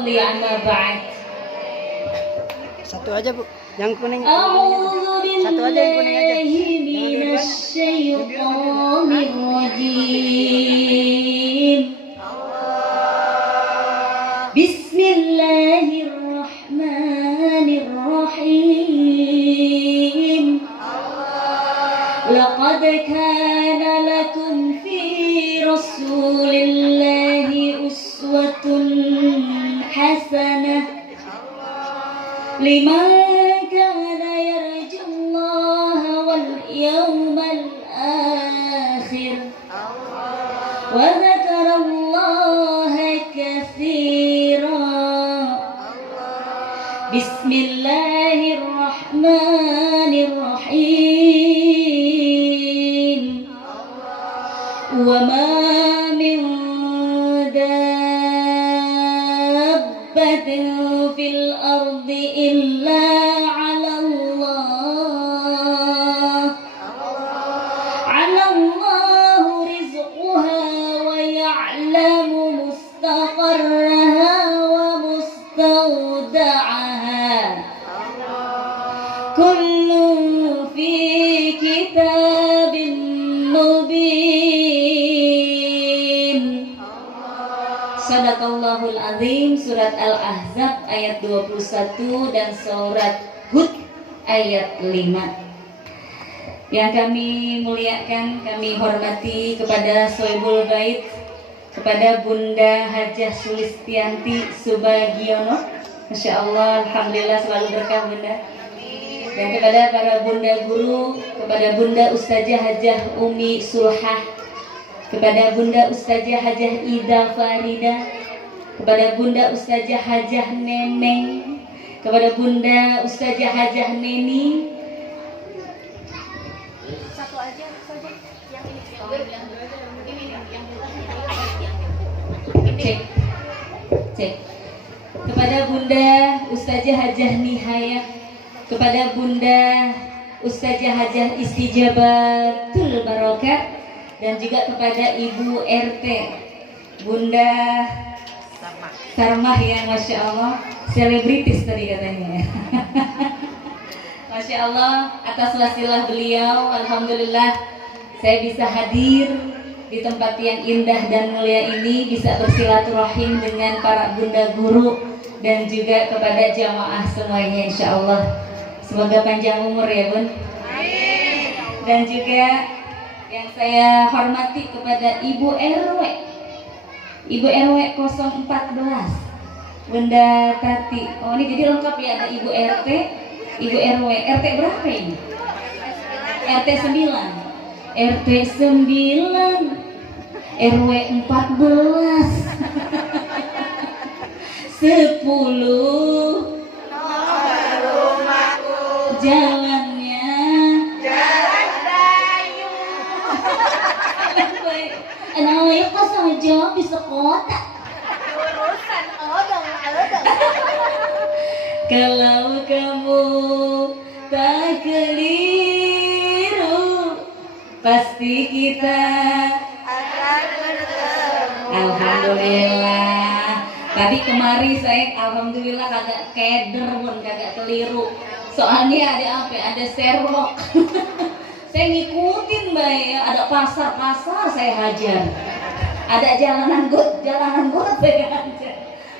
nusalli amma ba'd. Satu aja Bu, yang kuning. A'udzu Satu aja yang kuning aja. billahi minasyaitonir rajim. Bismillahirrahmanirrahim. Laqad kana lakum fi rasulillahi uswatun hasanah liman kana yarjullaha wal yawmal akhir wa dzakarallaha katsira. Bismillahirrahmanirrahim. Wa ma min dabbatin fil ardi illa 'ala Allah rizquha wa ya'lamu mustaqarraha wa mustawda'aha kullu fi kitabin mubin. Sadaqallahul azim. Surat Al-Ahzab ayat 21 dan surat Hud ayat 5. Yang kami muliakan, kami hormati kepada Sohibul Bait, kepada Bunda Hajah Sulistianti Subagiono, Masya Allah, Alhamdulillah selalu berkah Bunda. Dan kepada para bunda guru, kepada Bunda Ustazah Hajah Umi Sulhah, kepada Bunda Ustazah Hajah Ida Farida, kepada Bunda Ustazah Hajah Neneng, kepada Bunda Ustazah Hajah Neni. Satu aja yang ini Cek, cek. Kepada Bunda Ustazah Hajah Nihaya, kepada Bunda Ustazah Hajah Istijabatul Barokah, dan juga kepada Ibu RT Bunda Sarmah yang Masya Allah selebritis tadi katanya. Masya Allah, atas wasilah beliau, Alhamdulillah saya bisa hadir di tempat yang indah dan mulia ini, bisa bersilaturahim dengan para bunda guru dan juga kepada jamaah semuanya, insya Allah. Semoga panjang umur ya Bun. Dan juga yang saya hormati kepada Ibu RW, Ibu RW 014 Bunda Tati. Oh ini jadi lengkap ya, ada Ibu RT, Ibu RW. RT berapa ini? RT 9, RT 9, RW 14, 10. Jalannya Jalan Dayu. Anaknya saja bisa kota. urusan odong. Kalau kamu tak keliru, pasti kita Akan bertemu. Alhamdulillah. Tadi kemari saya alhamdulillah kagak keder pun, kagak keliru. Soalnya ada apa? Ada serwok. Saya ngikutin Mbak ya, ada pasar-pasar saya hajar. Ada jalanan got saya hajar.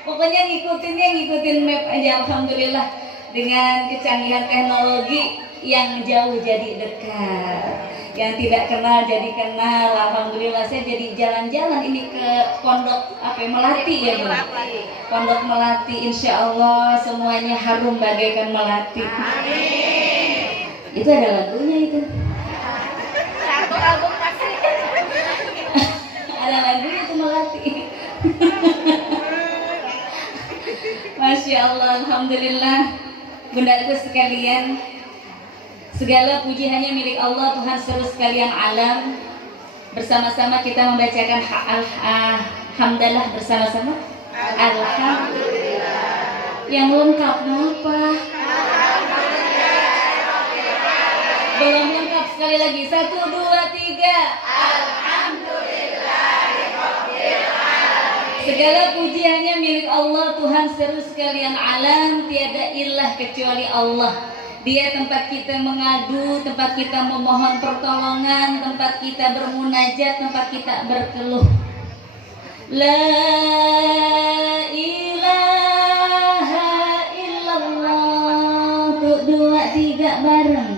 Pokoknya ngikutin map aja. Alhamdulillah dengan kecanggihan teknologi yang jauh jadi dekat, yang tidak kenal jadi kenal. Alhamdulillah saya jadi jalan-jalan ini ke Pondok Melati ya Bu. Pondok Melati, insya Allah semuanya harum bagaikan melati. Amin. Itu ada lagunya itu. Satu album pasti. Ada lagunya itu Melati. Masya Allah, Alhamdulillah. Bundaku sekalian, segala puji hanya milik Allah, Tuhan seluruh sekalian alam. Bersama-sama kita membacakan hamdalah bersama-sama. Alhamdulillah. Yang lengkap apa? Belum lengkap, sekali lagi. 1, 2, 3. Alhamdulillah. Segala pujiannya milik Allah, Tuhan seru sekalian alam, tiada ilah kecuali Allah. Dia tempat kita mengadu, tempat kita memohon pertolongan, tempat kita bermunajat, tempat kita berkeluh. La ilaha illallah. Tuh, 2, 3 bareng.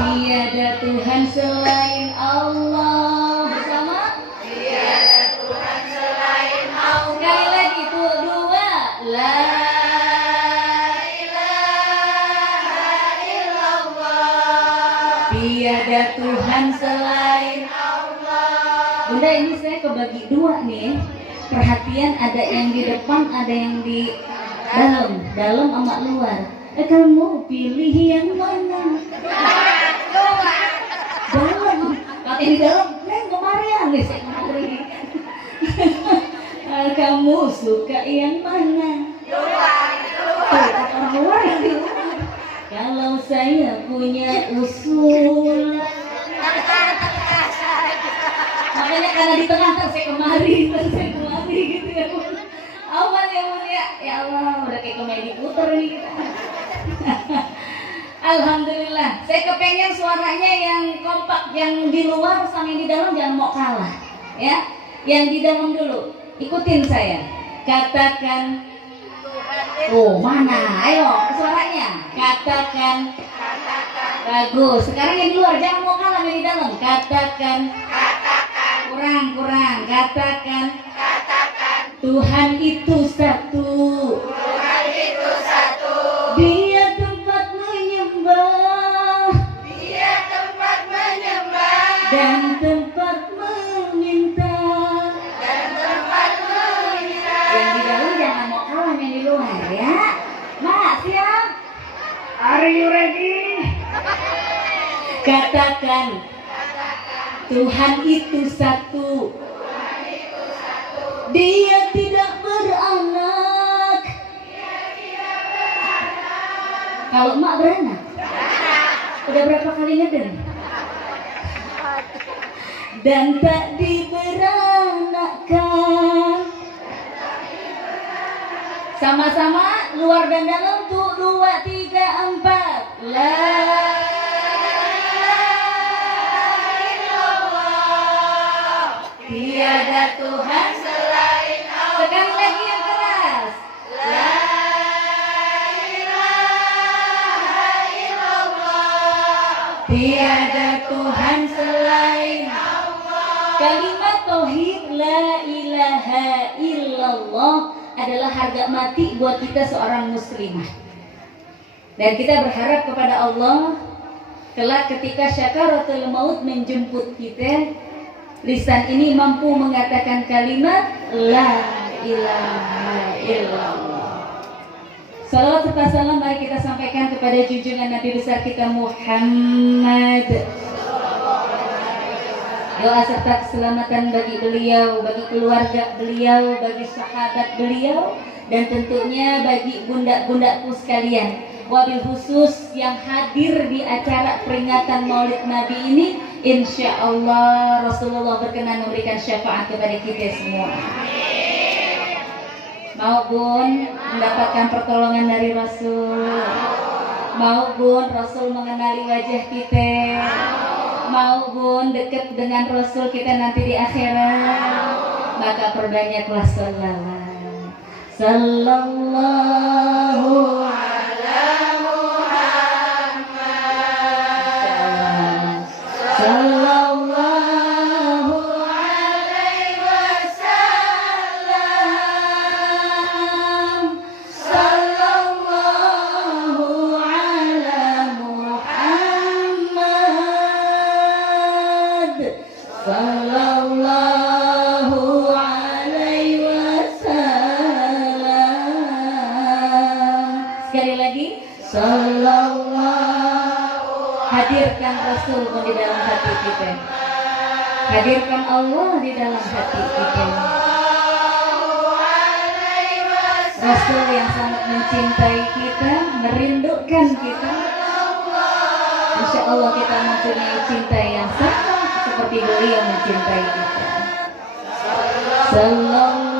Tiada Tuhan selain Allah. Bersama? Tiada Tuhan selain Allah. Sekali lagi tuh 2. La ilaha illallah. Tiada Tuhan selain Allah. Bunda, ini saya kebagi 2 nih. Perhatian, ada yang di depan, ada yang di dalam. Dalam sama luar. Kamu pilih yang mana? Dalam, kalau di dalam, neng kemarin, saya kemarin. Kamu suka yang mana? Luar yang di luar. Kalau saya punya usul, makanya karena di tengah saya kemari gitu ya. Aman ya Bun ya. Ya Allah, udah kayak komedi putar nih kita. Alhamdulillah, saya kepengen suaranya yang kompak, yang di luar sama yang di dalam jangan mau kalah, ya. Yang di dalam dulu, ikutin saya. Katakan, oh mana? Ayo suaranya. Katakan. Bagus. Sekarang yang di luar jangan mau kalah yang di dalam. Katakan. Kurang. Katakan. Tuhan itu satu. Dia tempat menyembah dan tempat meminta. Yang di dalam jangan mau kalah yang di luar ya. Mak, siap? Are you ready? Katakan, Tuhan itu satu. Dia tidak beranak. Kalau emak beranak? Udah berapa kali ngeden? Dan tak diberanakkan. Sama-sama luar dan dalam tuh 2, 3, 4. La ilaha illallah. Tiada Tuhan selain Allah. Sekali lagi yang keras. La ilaha illallah. Tiada Tuhan selain Allah. Kalimat tauhid la ilaha illallah adalah harga mati buat kita seorang muslimah. Dan kita berharap kepada Allah, kelak ketika syakaratul maut menjemput kita, lisan ini mampu mengatakan kalimat la ilaha illallah. Salawat serta salam mari kita sampaikan kepada junjungan Nabi besar kita Muhammad. Doa serta keselamatan bagi beliau, bagi keluarga beliau, bagi sahabat beliau, dan tentunya bagi bunda-bundaku sekalian. Wabil khusus yang hadir di acara peringatan Maulid Nabi ini, insya Allah Rasulullah berkenan memberikan syafaat kepada kita semua. Mau Bun mendapatkan pertolongan dari Rasul? Mau Bun Rasul mengenali wajah kita? Mau Bun dekat dengan Rasul kita nanti di akhirat? Maka perbanyaklah salawat. Sallallahu ala Muhammad. Sallallahu alaihi wasallam. Sallallahu ala Muhammad. Sallallahu alaihi wasallam. Sekali lagi, sallallahu. Hadirkan Rasul di dalam hati kita. Hadirkan Allah di dalam hati kita. Rasul yang sangat mencintai kita, merindukan kita. Insya Allah kita mempunyai cinta yang sama seperti beliau mencintai kita. Sallallahu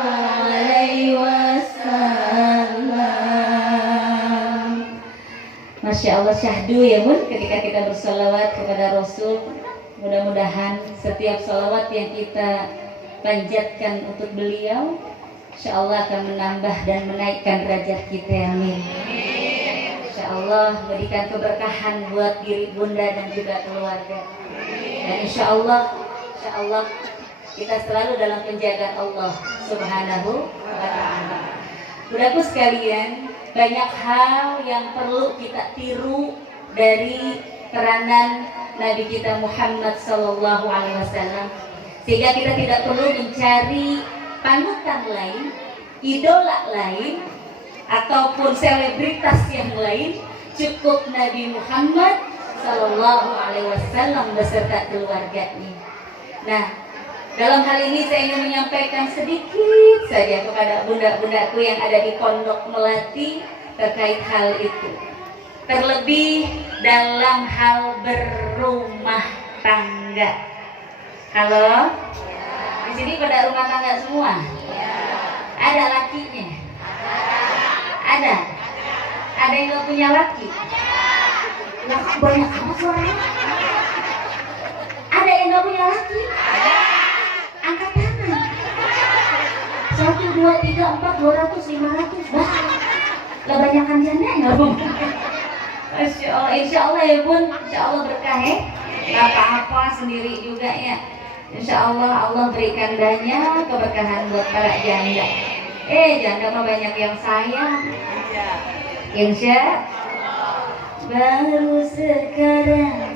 alaihi wasallam. Masya Allah, syahdu ya bun ketika kita bersalawat kepada Rasul. Mudah-mudahan setiap salawat yang kita panjatkan untuk beliau, insya Allah akan menambah dan menaikkan derajat kita. Amin. Insya Allah berikan keberkahan buat diri bunda dan juga keluarga. Dan insya Allah kita selalu dalam penjagaan Allah Subhanahu wa Ta'ala. Budaku sekalian, banyak hal yang perlu kita tiru dari peranan Nabi kita Muhammad Sallallahu Alaihi Wasallam, sehingga kita tidak perlu mencari panutan lain, idola lain, ataupun selebritas yang lain. Cukup Nabi Muhammad Sallallahu Alaihi Wasallam beserta keluarganya. Nah, dalam hal ini saya ingin menyampaikan sedikit saja kepada bunda-bundaku yang ada di Pondok Melati terkait hal itu. Terlebih dalam hal berumah tangga. Halo? Di sini pada rumah tangga semua? Ada lakinya? Ada? Ada yang gak punya laki? Nah, banyak amat suaranya. Ada yang gak punya laki? Angkat tangan. 1, 2, 3, 4, 200, 500. Bah, gak banyakan jandanya. Masya Allah, insya Allah ya bun, insya Allah berkah ya. Gak apa-apa sendiri juga ya. Insya Allah Allah berikan banyak keberkahan buat para janda. Janda mah banyak yang sayang. Insya baru sekarang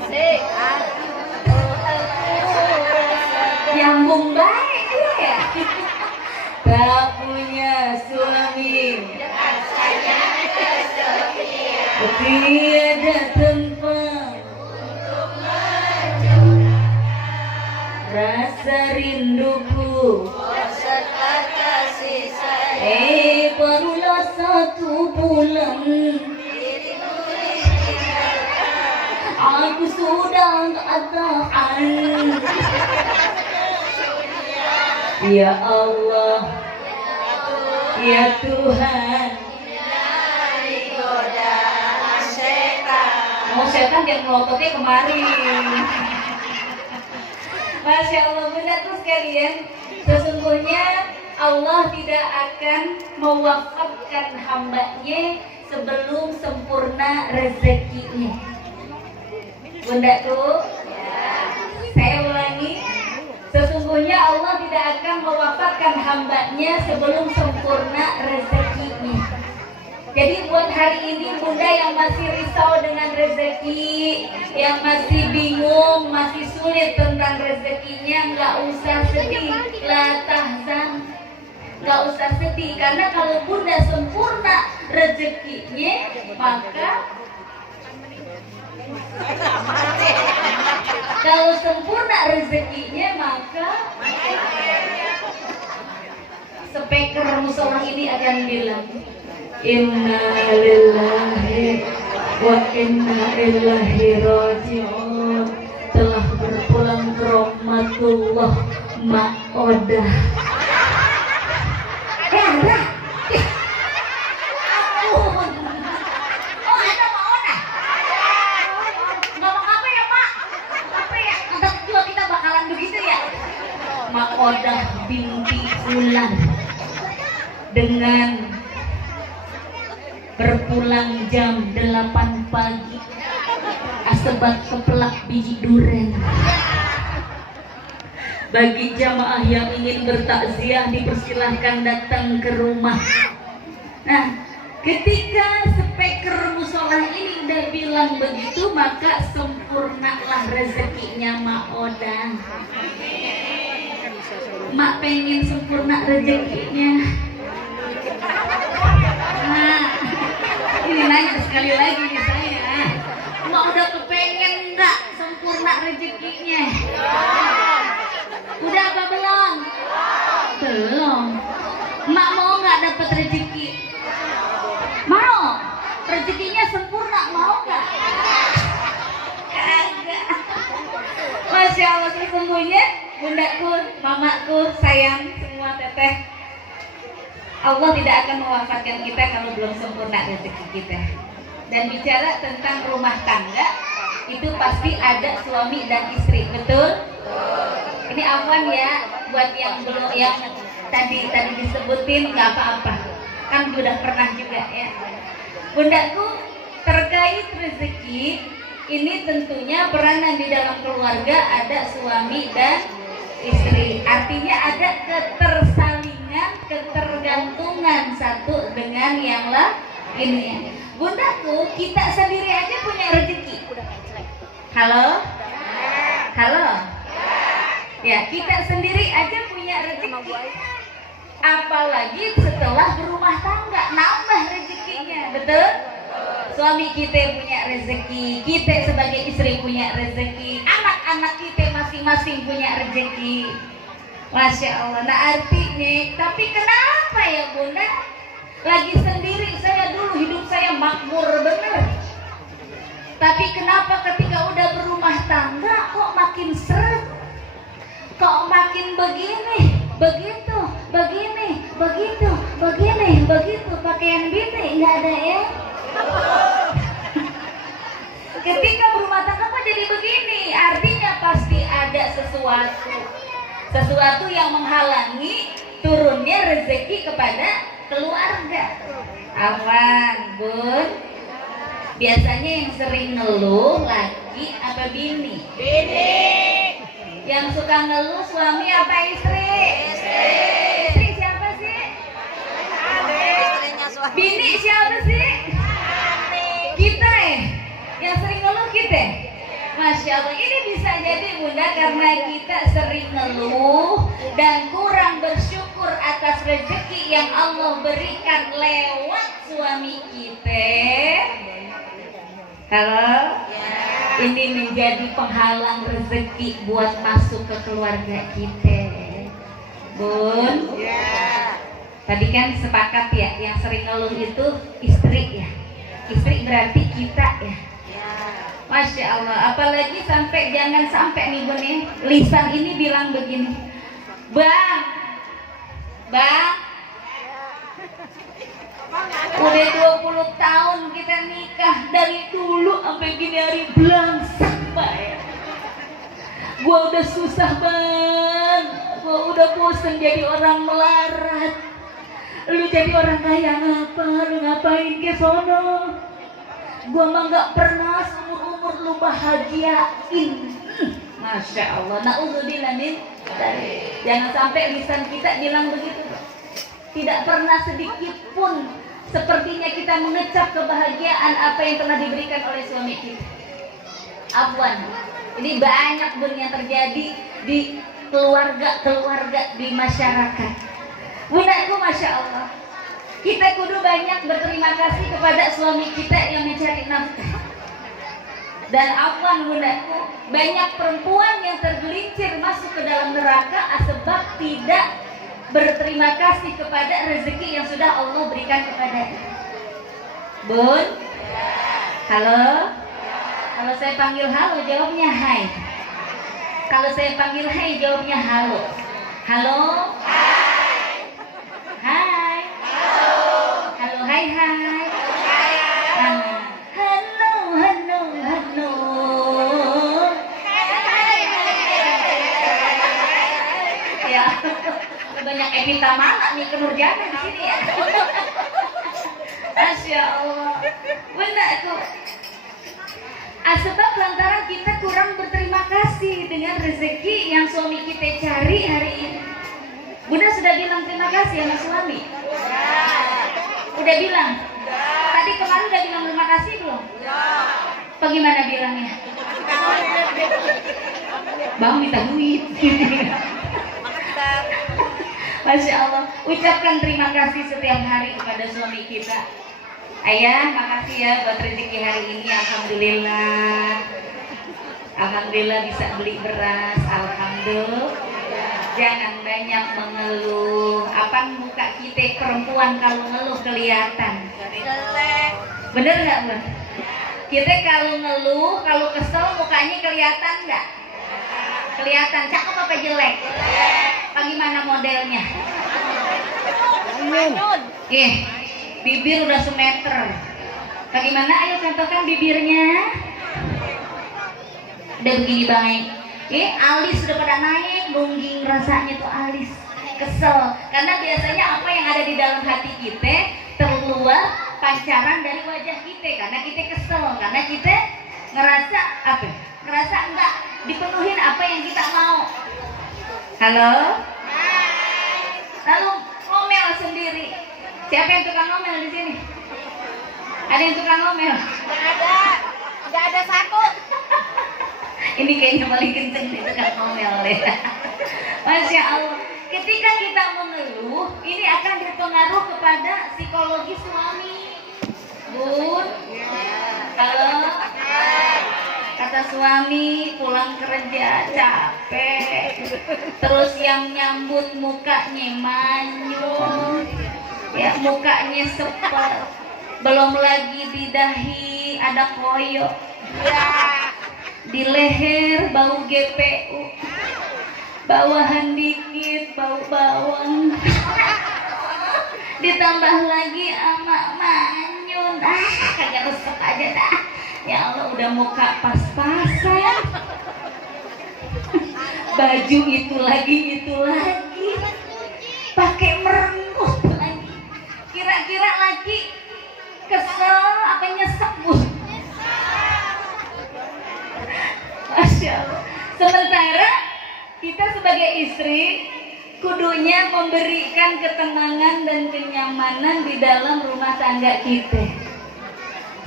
nyambung baik ya. Tak punya suami, tiada tempat rasa rinduku, barulah 1 bulan aku sudah tak tahan. Ya Allah, ya Tuhan, setan yang melototnya kemarin. Masya Allah, bunda-bunda sekalian, sesungguhnya Allah tidak akan mewafatkan hambanya sebelum sempurna rezekinya. Bundaku, saya ulangi, sesungguhnya Allah tidak akan mewafatkan hambanya sebelum sempurna rezekinya. Jadi buat hari ini bunda yang masih risau dengan rezeki, yang masih bingung, masih sulit tentang rezekinya, nggak usah sedih, la tahzan, nggak usah sedih, karena kalau bunda sempurna rezekinya maka kalau sempurna rezekinya maka speaker musola ini akan bilang, Inna lillahi wa inna ilaihi raji'un. Telah berpulang ke rahmatullah Mak Oda. Ada? Ampun. Oh, ada Mak Oda. Ngomong apa ya Mak? Apa ya? Kita berdua kita bakalan begitu ya? Mak Oda binti Ulan dengan berpulang jam 8 pagi asebat keplak biji duren. Bagi jamaah yang ingin bertakziah dipersilahkan datang ke rumah. Nah, ketika speaker musola ini udah bilang begitu, maka sempurnalah rezekinya Mak Oda. Mak pengen sempurna rezekinya. Nah, ini nanya sekali lagi nih saya, Mak udah kepengen nggak sempurna rezekinya? Udah apa belum? Belum. Mak mau nggak dapat rezeki? Mau. Rezekinya sempurna, mau nggak? sesungguhnya bundaku, mamaku, sayang semua teteh, Allah tidak akan mewafatkan kita kalau belum sempurna rezeki kita. Dan bicara tentang rumah tangga, itu pasti ada suami dan istri, betul? Ini afwan ya, buat yang belum, yang tadi disebutin nggak apa-apa, kan udah pernah juga ya. Bundaku, terkait rezeki ini tentunya peranan di dalam keluarga ada suami dan istri. Artinya ada ketersalingan, ketergantungan satu dengan yang lainnya. Bundaku, kita sendiri aja punya rezeki. Halo? Halo? Ya, kita sendiri aja punya rezeki. Apalagi setelah berumah tangga, nambah rezekinya, betul? Suami kita punya rezeki, kita sebagai istri punya rezeki, anak-anak kita masing-masing punya rezeki. Masya Allah. Nah artinya, tapi kenapa ya Bunda? Lagi sendiri saya dulu, hidup saya makmur bener. Tapi kenapa ketika udah berumah tangga kok makin seret? Kok makin begini, begitu, begini, begitu, begini, begitu, pakaian bini nggak ada ya? Ketika berumah tangga kok jadi begini? Artinya pasti ada sesuatu yang menghalangi turunnya rezeki kepada keluarga. Aman, Bun. Biasanya yang sering ngeluh laki apa bini? Bini. Yang suka ngeluh suami apa istri? Istri. Istri siapa sih? Bini siapa sih? Kita yang sering ngeluh kita. Masya Allah, ini bisa jadi Bunda karena kita sering ngeluh dan kurang bersyukur atas rezeki yang Allah berikan lewat suami kita. Halo? Ini menjadi penghalang rezeki buat masuk ke keluarga kita. Bun? Tadi kan sepakat ya, yang sering ngeluh itu istri ya. Istri berarti kita ya. Masya Allah, apalagi jangan sampai nih Bun ya, lisan ini bilang begini, Bang, udah 20 tahun kita nikah, dari dulu sampai gini hari belangsak Mbak. Gua udah susah Bang, gua udah bosan jadi orang melarat. Lu jadi orang kaya ngapa? Lu ngapain ke sono? Gua mah gak pernah seumur-umur lu bahagiain. Masya Allah, na'udzubillah min. Jangan sampai lisan kita bilang begitu. Tidak pernah sedikit pun sepertinya kita mengecap kebahagiaan apa yang telah diberikan oleh suami kita. Afwan, ini banyak Bun yang terjadi di keluarga-keluarga, di masyarakat. Bundaku, Masya Allah, kita kudu banyak berterima kasih kepada suami kita yang mencari nafkah. Dan afwan bundaku, banyak perempuan yang tergelincir masuk ke dalam neraka sebab tidak berterima kasih kepada rezeki yang sudah Allah berikan kepadanya. Bun? Halo? Kalau saya panggil halo, jawabnya hai. Kalau saya panggil hai, jawabnya halo. Halo? Hai. Halo, hai hai. Halo. Ya, banyak Evita Mala nih Nurjana di sini ya. Masya Allah. Benar tuh. Sebab lantaran kita kurang berterima kasih dengan rezeki yang suami kita cari hari ini. Bunda sudah bilang terima kasih sama suami? Udah bilang? Tadi kemarin udah bilang terima kasih belum? Bagaimana bilangnya? Bang minta duit. Masya Allah, ucapkan terima kasih setiap hari kepada suami kita. Ayah, makasih ya buat rezeki hari ini. Alhamdulillah bisa beli beras. Alhamdulillah. Jangan banyak mengeluh. Apa muka kita perempuan kalau ngeluh kelihatan? Bener nggak Bang? Kita kalau ngeluh, kalau kesel mukanya kelihatan nggak? Kelihatan cakep apa jelek? Bagaimana modelnya? Manyun. Bibir udah semeter. Bagaimana? Ayo contohkan bibirnya. Udah begini baik. Alis sudah pada naik, nungging rasanya tuh alis. Kesel. Karena biasanya apa yang ada di dalam hati kita terluar pancaran dari wajah kita. Karena kita kesel. Karena kita ngerasa apa? Ngerasa enggak dipenuhin apa yang kita mau. Halo? Lalu ngomel sendiri. Siapa yang tukang ngomel di sini? Ada yang tukang ngomel? Nggak ada satu. Ini kayaknya paling kenceng nih tukang ngomel deh. Masya Allah. Ketika kita mengeluh, ini akan berpengaruh kepada psikologi suami. Bun, halo. Kata suami pulang kerja capek, terus yang nyambut mukanya manyun, ya mukanya sepet, belum lagi di dahi ada koyok, di leher bau GPU, bawahan dikit bau bawang, ditambah lagi ama manyun, kagak resep aja dah. Ya Allah, udah muka pas-pasan, baju itu lagi, pakai merengut lagi. Kira-kira lagi kesel apa nyesek, Bu? Masya Allah. Sementara kita sebagai istri kudunya memberikan ketenangan dan kenyamanan di dalam rumah tangga kita.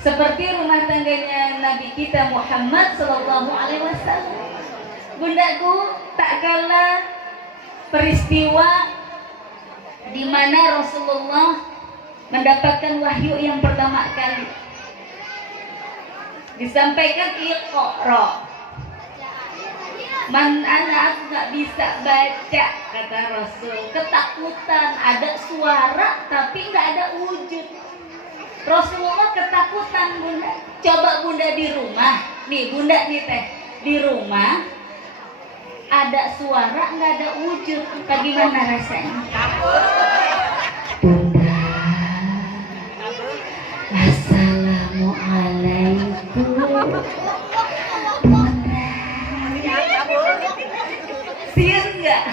Seperti rumah tangganya Nabi kita Muhammad Sallallahu Alaihi Wasallam. Bundaku, tak kalah peristiwa di mana Rasulullah mendapatkan wahyu yang pertama kali. Disampaikan Iqra. Man anak nggak bisa baca, kata Rasul. Ketakutan, ada suara tapi nggak ada wujud. Rasulullah ketakutan, Bunda. Coba Bunda di rumah, nih Bunda nih teh, di rumah ada suara nggak ada wujud, bagaimana rasanya? Bunda, assalamualaikum. Bunda, siir nggak?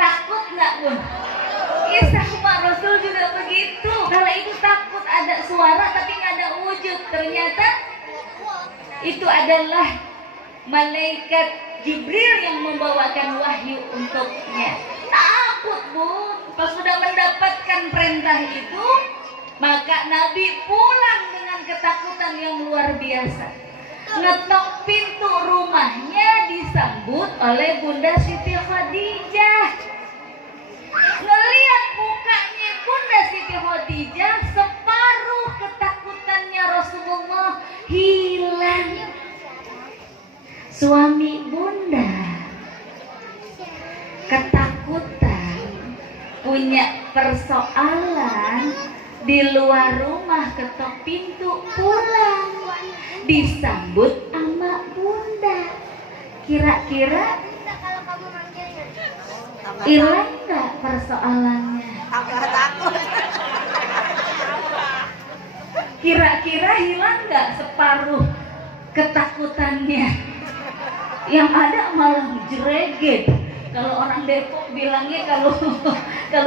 Takut nggak, Bun? Iya, sama Rasul juga begitu. Kalau itu takut ada suara tapi nggak ada wujud, ternyata itu adalah malaikat Jibril yang membawakan wahyu untuknya. Takut, Bu. Pas sudah mendapatkan perintah itu, maka Nabi pulang dengan ketakutan yang luar biasa. Ngetok pintu rumahnya disambut oleh Bunda Siti Khadijah. Ngelihat mukanya Bunda Siti Khadijah, separuh ketakutannya Rasulullah hilang. Suami Bunda ketakutan, punya persoalan, di luar rumah ketok pintu, pulang disambut sama Bunda. Kira-kira hilang nggak persoalannya? Takut. Kira-kira hilang nggak separuh ketakutannya? Yang ada malah jereget. Kalau orang Depok bilangnya kalau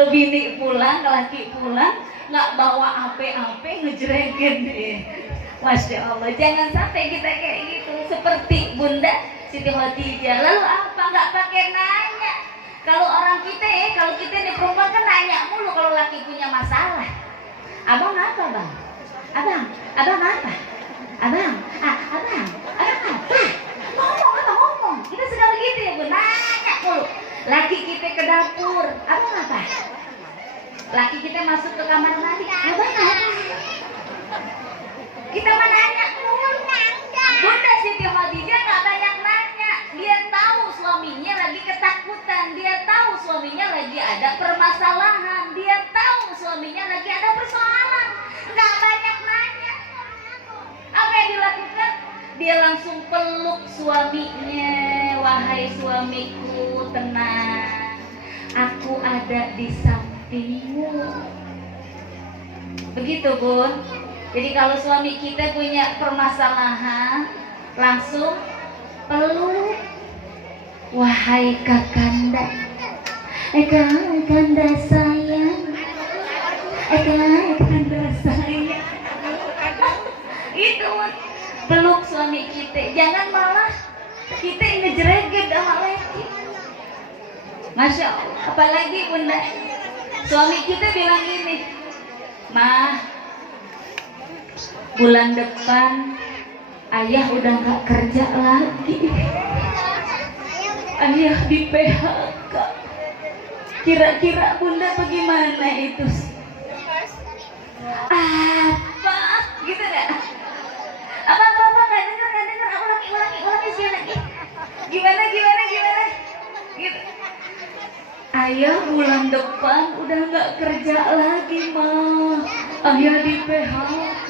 bini pulang, laki pulang nggak bawa ape-ape, ngejreget deh. Masya Allah, jangan sampai kita kayak gitu seperti Bunda Siti Khadijah. Lalu apa? Nggak pakai nanya. Kalau orang kita kalau kita di perempuan kan nanya mulu kalau laki punya masalah. Abang apa, Bang? Abang apa? Abang apa? Ngomong. Kita sudah begitu ya, Bu. Nanya mulu. Laki kita ke dapur, abang apa? Laki kita masuk ke kamar mandi, abang apa? Kita mah nanya mulu. Bunda Siti Khadijah nggak banyak nanya. Dia tahu suaminya lagi ketakutan. Dia tahu suaminya lagi ada permasalahan. Dia tahu suaminya lagi ada persoalan. Nggak banyak nanya. Apa yang dilakukan? Dia langsung peluk suaminya. wahai suamiku, tenang, aku ada di sampingmu. Begitu Bun. Jadi kalau suami kita punya permasalahan, langsung peluk. Wahai kakanda, kakanda sayang, kakanda sayang. Itu peluk suami kita, jangan malah kita ngejereget sama lagi. Masya Allah, apalagi Bunda, suami kita bilang gini, Mah, bulan depan ayah udah gak kerja lagi, ayah di PHK. Kira-kira Bunda bagaimana itu? Apa? Gitu gak? Apa gak dengar, aku ulangi sih lagi. Gimana? Gitu. Ayah bulan depan udah gak kerja lagi, Mah. Ayah di PHK.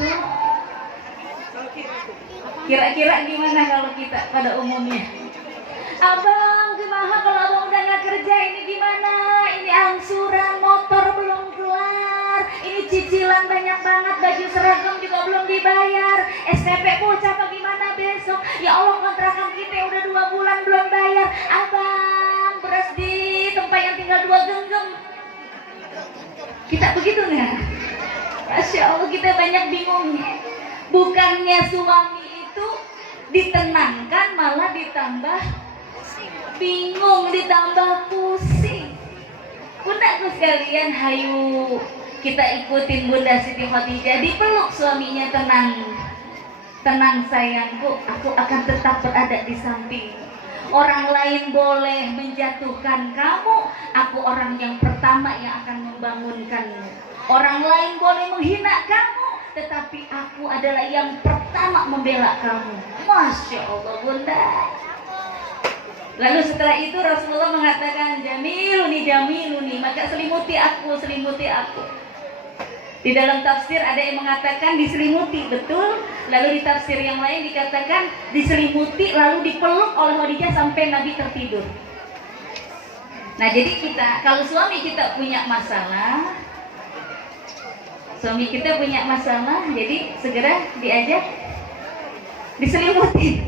Kira-kira gimana kalau kita pada umumnya? Abang, gimana kalau abang udah gak kerja, ini gimana? Ini angsuran motor belum kelar, ini cicilan banyak banget, baju seragam juga belum dibayar, SPP bocah apa gimana besok? Ya Allah, kontrakan kita udah 2 bulan belum bayar. Abang, beras di tempat yang tinggal 2 genggam. Kita begitu nggak? Masya Allah, kita banyak bingungnya. Bukannya suami itu ditenangkan, malah ditambah bingung, ditambah pusing. Bundaku sekalian, hayu kita ikutin Bunda Siti Khadijah, dipeluk suaminya. Tenang sayangku, aku akan tetap berada di samping. Orang lain boleh menjatuhkan kamu, aku orang yang pertama yang akan membangunkanmu. Orang lain boleh menghina kamu, tetapi aku adalah yang pertama membela kamu. Masya Allah Bunda. Lalu setelah itu Rasulullah mengatakan, jamiluni, maka selimuti aku. Di dalam tafsir ada yang mengatakan diselimuti, betul. Lalu di tafsir yang lain dikatakan diselimuti lalu dipeluk oleh Khadijah sampai Nabi tertidur. Nah jadi kita, kalau suami kita punya masalah, jadi segera diajak diselimuti.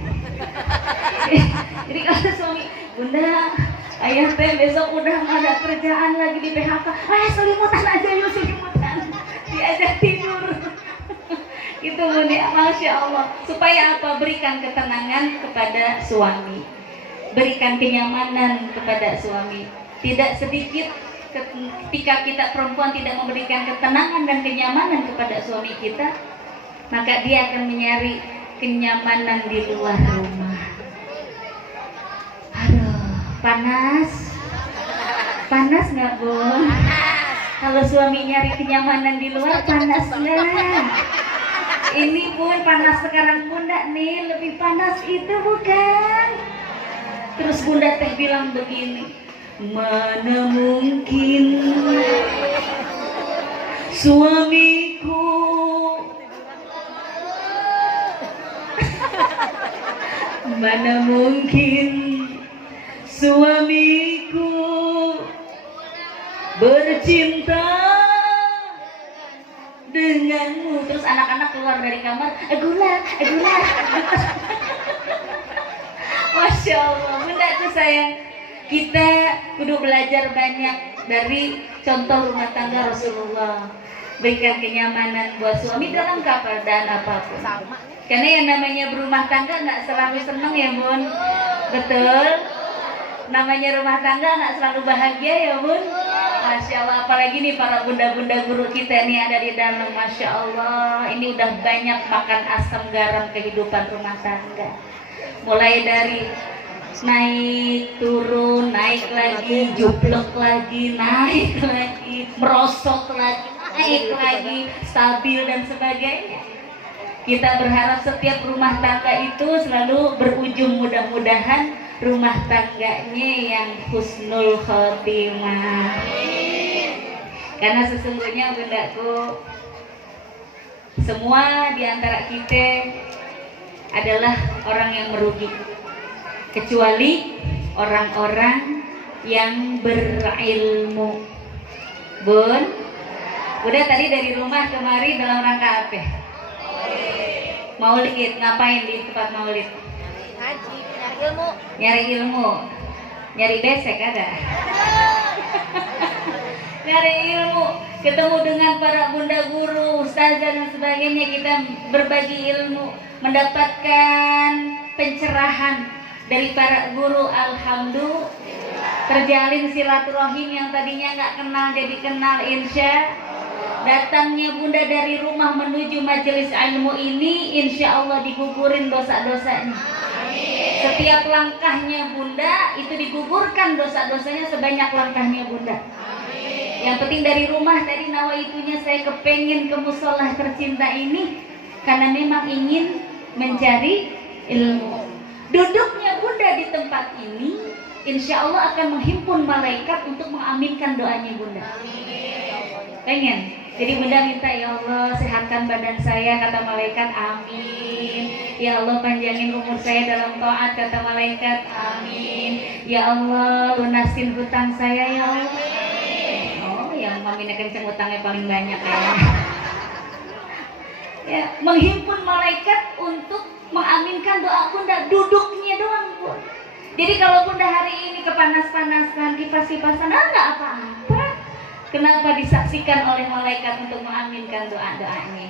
Jadi kalau suami, Bunda, ayah teh besok udah gak ada kerjaan lagi di PHK, selimutan aja yuk, selimutan, diajak tidur. Gitu Bunda, Masya Allah. Supaya apa? Berikan ketenangan kepada suami, berikan kenyamanan kepada suami. Tidak sedikit ketika kita perempuan tidak memberikan ketenangan dan kenyamanan kepada suami kita, maka dia akan mencari kenyamanan di luar rumah. Aduh, panas nggak Bun? Kalau suami nyari kenyamanan di luar, panas nggak? Ini Bun, panas sekarang Bunda nih, lebih panas itu bukan? Terus Bunda teh bilang begini, mana mungkin suamiku mana mungkin suamiku bercinta denganmu. Terus anak-anak keluar dari kamar, gula. Masya Allah, Bunda tuh sayang. Kita kudu belajar banyak dari contoh rumah tangga Rasulullah. Berikan kenyamanan buat suami dalam keadaan apapun. Karena yang namanya berumah tangga nggak selalu seneng ya Bun. Betul. Namanya rumah tangga nggak selalu bahagia ya Bun. Masya Allah, apalagi nih para bunda-bunda guru kita nih ada di dalam. Masya Allah, ini udah banyak makan asam garam kehidupan rumah tangga. Mulai dari naik turun, naik lagi, jublek lagi, naik lagi, merosot lagi, naik lagi, stabil dan sebagainya. Kita berharap setiap rumah tangga itu selalu berujung mudah-mudahan rumah tangganya yang husnul khotimah. Karena sesungguhnya bundaku, semua di antara kita adalah orang yang merugi. kecuali orang-orang yang berilmu. Bun, udah tadi dari rumah kemari dalam rangka apa? Maulid. Ngapain di tempat maulid? Haji, nyari ilmu. Nyari ilmu. Nyari besek ada? Nyari ilmu, ketemu dengan para bunda guru, ustazah dan sebagainya, kita berbagi ilmu, mendapatkan pencerahan dari para guru. Alhamdulillah, terjalin silaturahim yang tadinya nggak kenal jadi kenal. Insya datangnya bunda dari rumah menuju majelis ilmu ini, insya Allah digugurin dosa-dosanya. Setiap langkahnya bunda itu digugurkan dosa-dosanya sebanyak langkahnya bunda. Yang penting dari rumah tadi nawaitunya saya kepengen ke musola tercinta ini karena memang ingin mencari ilmu. Duduknya bunda di tempat ini insya Allah akan menghimpun malaikat untuk mengaminkan doanya bunda. Pengen. Jadi bunda minta, ya Allah sehatkan badan saya, kata malaikat amin. Ya Allah panjangin umur saya dalam taat, kata malaikat amin. Ya Allah lunasin hutang saya, ya Allah. Yang maminya kenceng utangnya paling banyak ya. Ya, menghimpun malaikat untuk mengaminkan doa bunda, duduknya doang bun. Jadi kalau bunda hari ini kepanas-panasan, kipas-kipasan, enggak apa-apa. Kenapa disaksikan oleh malaikat untuk mengaminkan doa-doanya?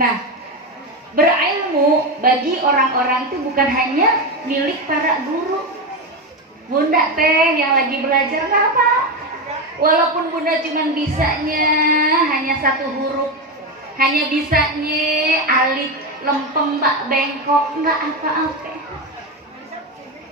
Nah, berilmu bagi orang-orang itu bukan hanya milik para guru. Bunda teh yang lagi belajar nggak apa. Walaupun bunda cuma bisanya hanya satu huruf, hanya bisanya alif, lempeng, bak, bengkok, nggak apa-apa.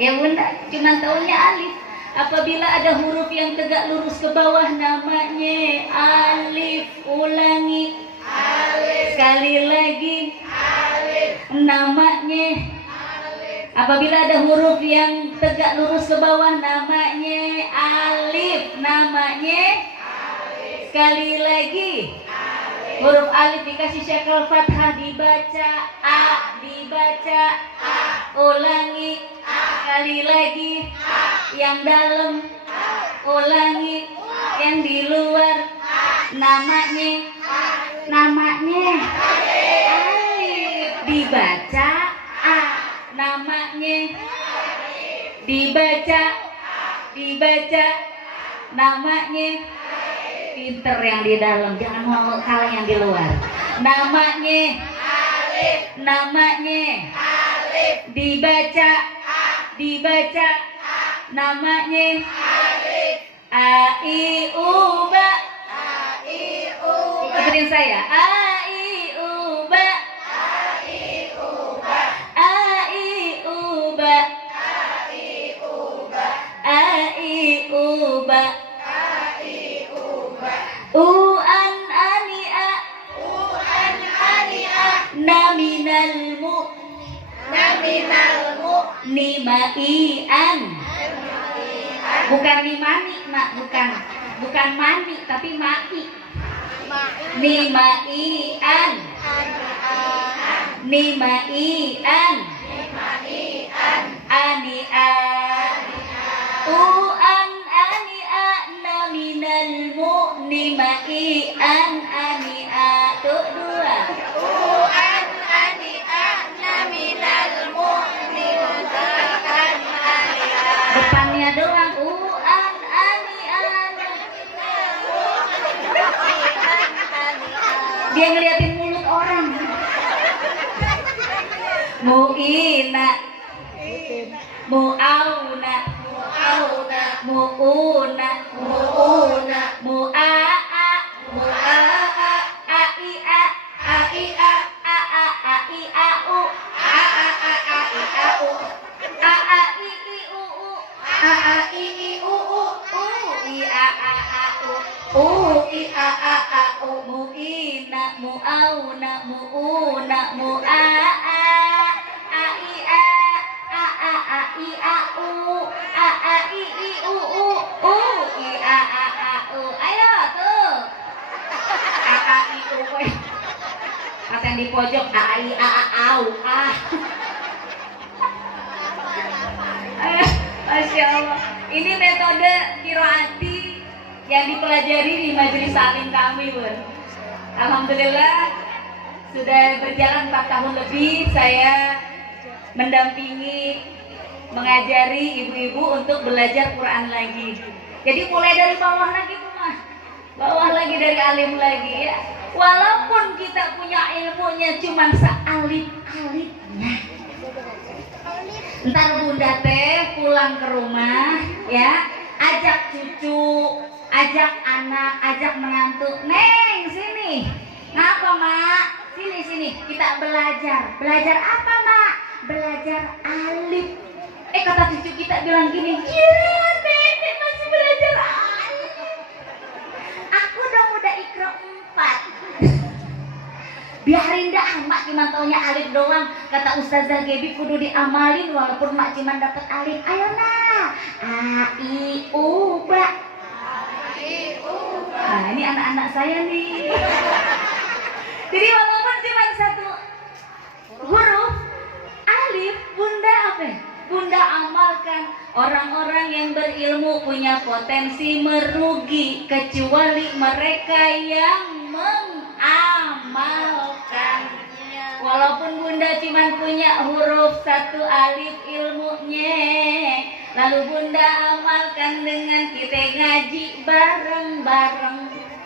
Ya bunda, cuma taunya alif. Apabila ada huruf yang tegak lurus ke bawah namanya alif. Ulangi. Alif. Sekali lagi. Alif. Namanya alif. Apabila ada huruf yang tegak lurus ke bawah namanya alif. Namanya alif. Sekali lagi. Alif. Huruf alif dikasih syakal fathah dibaca a, dibaca a. Ulangi. Sekali lagi. Yang dalam. Ulangi. Yang di luar. Namanya alif. Dibaca a. Namanya dibaca namanya. Pinter yang di dalam, jangan mau kalah yang di luar. Namanya alif. Namanya alif. Dibaca namanya alif. A I U ba. Ikutin saya. A I U ba. A I U ba. U an ani a. Naminal mu. Nimaian. Bukan nimani, mak, bukan mani tapi mai. Nimaian. Anian. Uan ania naminal mu. Nimaian ania. Tuh dua. Uan ania naminal mu. Depannya doang. Uan anian. Dia ngeliatin mulut orang. Mu'ina. Mu'auna. Mu'una. Mu'a'a. Ai'a. Ai'a'u. Mu'ina. Mu'auna. Mu'una. Mu'a'a. Ai'a. Ai'a'u. Ai'i'u. Ai'a'u. Ayo tuh. Ai'i'u. Kata yang di pojok. Ai'a'u. Masya Allah. Ini metode qiraati yang dipelajari di majelis salim kami, Bun. Alhamdulillah sudah berjalan 4 tahun lebih saya mendampingi, mengajari ibu-ibu untuk belajar Quran lagi. Jadi mulai dari bawah lagi tuh mah, bawah lagi dari alim lagi ya. Walaupun kita punya ilmunya cuma sealif-alifnya. Ntar bunda teh pulang ke rumah ya, ajak cucu, ajak anak, ajak menantu, Neng sini. Ngapa mak? Sini kita belajar. Belajar apa mak? Belajar alif. Kata cucu kita bilang gini, ya nenek masih belajar alif. Aku udah ikra 4. Biarin dah mak cuma taunya alif doang. Kata Ustazah Gebi kudu diamalin walaupun mak cuma dapat alif. Ayo nah, a i u ba. Nah ini anak-anak saya nih. Jadi walaupun cuma 1 huruf alif, bunda apa? Bunda amalkan. Orang-orang yang berilmu punya potensi merugi kecuali mereka yang mengamalkannya. Walaupun bunda cuma punya huruf 1 alif ilmunya, lalu bunda amalkan dengan kita ngaji bareng-bareng.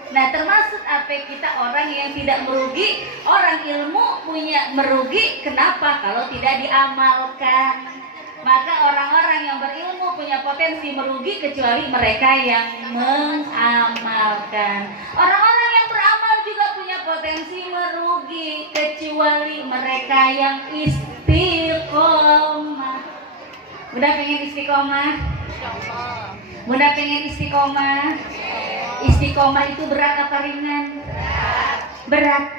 Nah termasuk apa kita orang yang tidak merugi, orang ilmu punya merugi. Kenapa? Kalau tidak diamalkan. Maka orang-orang yang berilmu punya potensi merugi kecuali mereka yang mengamalkan. Orang-orang yang beramal juga punya potensi merugi kecuali mereka yang istiqomah. Bunda pengen istiqomah? Bunda pengen istiqomah? Istiqomah itu berat apa ringan? Berat.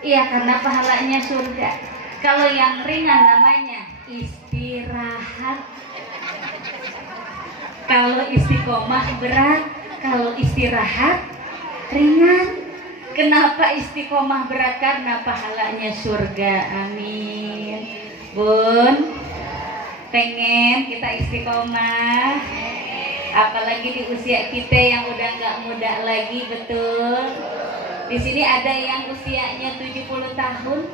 Iya, karena pahalanya surga. Kalau yang ringan namanya istirahat. Kalau istiqomah berat, kalau istirahat ringan. Kenapa istiqomah berat? Karena pahalanya surga. Amin. Bun, pengen kita istiqomah, apalagi di usia kita yang udah nggak muda lagi, betul. Di sini ada yang usianya 70 tahun.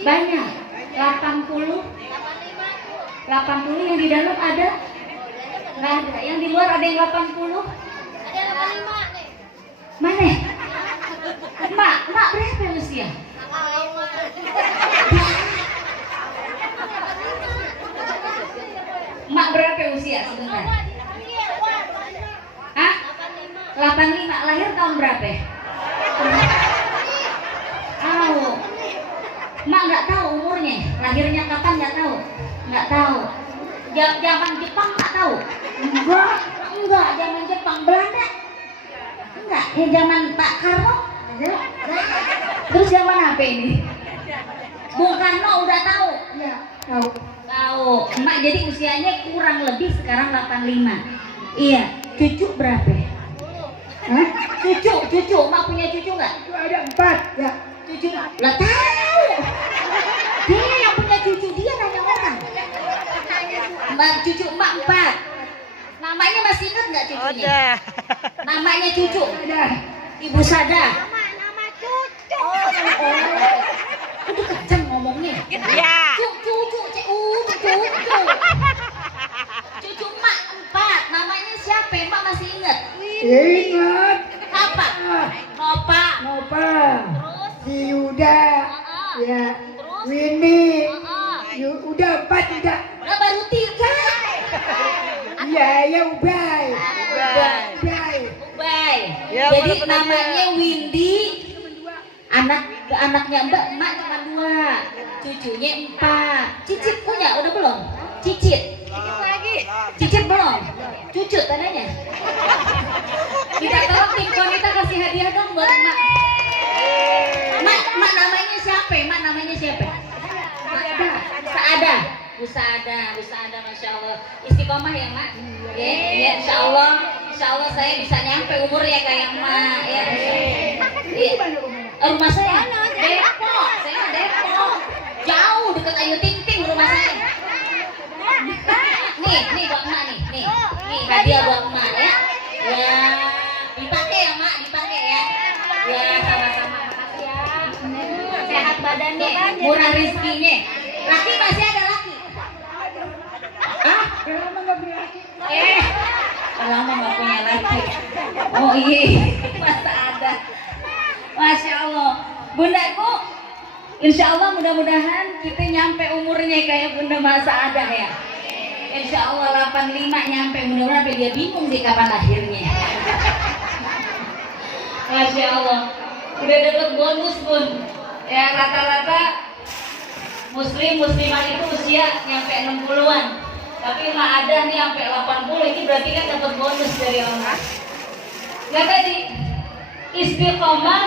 Banyak. 80 yang di dalam ada? Nggak ada. Yang di luar ada yang 80? Ada 85 nih. Mana? Mak berapa usia? Mak berapa usia sebentar? Hah? 85. Lahir tahun berapa? Tahu. Mak nggak tahu umurnya. Lahirnya kapan nggak tahu. Nggak tahu. Zaman Jepang nggak tahu. Enggak. Zaman Jepang, Belanda. Enggak. Ya zaman Pak Karno. Terus zaman apa ini? Bung Karno udah tahu. Ya, tahu. Tahu. Mak jadi usianya kurang lebih sekarang 85. Iya. Cucu berapa? Hah? Cucu. Mak punya cucu nggak? Ada 4 ya. Cucu lah tahu. Dia yang punya cucu, dia nanya orang. Mbak cucu emak 4. Namanya masih ingat nggak cucunya? Ada. Namanya cucu. Ada. Ibu Sada. Nama cucu. Udah kenceng ngomongnya. Ya. Cucu. Cucu emak 4. Namanya siapa? Emak masih ingat? Ingat. Apa? Nopa. Terus. Si Yuda. Ya. Terus. Winnie. Udah 4 udah. Udah baru 3. Iya, ya Ubay. Ubay. Ya, Jadi bener-bener. namanya Windy. Anaknya Mbak, emak cuma 2. Cucunya 4. Cicit punya, udah belum? Cicit belum? Cucut tandanya. Kita tolong tim Konita kasih hadiah dong buat emak. Mak namanya siapa? Mak namanya siapa? Saada. Bu Saada, Masya Allah. Istiqomah ya mak? Ya, Insya Allah saya bisa nyampe umurnya kayak mak ya. Rumah saya Depok, saya Depok. Jauh dekat Ayu Ting Ting rumah saya. Nih nih buat emak nih hadiah buat emak ya. Ya, dipakai ya mak, dipakai ya. Ya sama-sama, makasih ya. Sehat badannya, murah rezekinya. Laki masih ada laki? Ah, Kenapa nggak punya laki? lama nggak punya laki. Oh iya, masa ada. Masya Allah, bundaku. Insya Allah mudah-mudahan kita nyampe umurnya kayak bunda masa ada ya. Insya Allah 85 nyampe, mudah-mudahan sampai dia bingung sih kapan lahirnya. Masya Allah, udah dapet bonus pun. Ya rata-rata muslimah itu usia nyampe 60-an. Tapi mah ada nih sampai 80, ini berarti kan dapat bonus dari Allah. Gak tadi istiqomah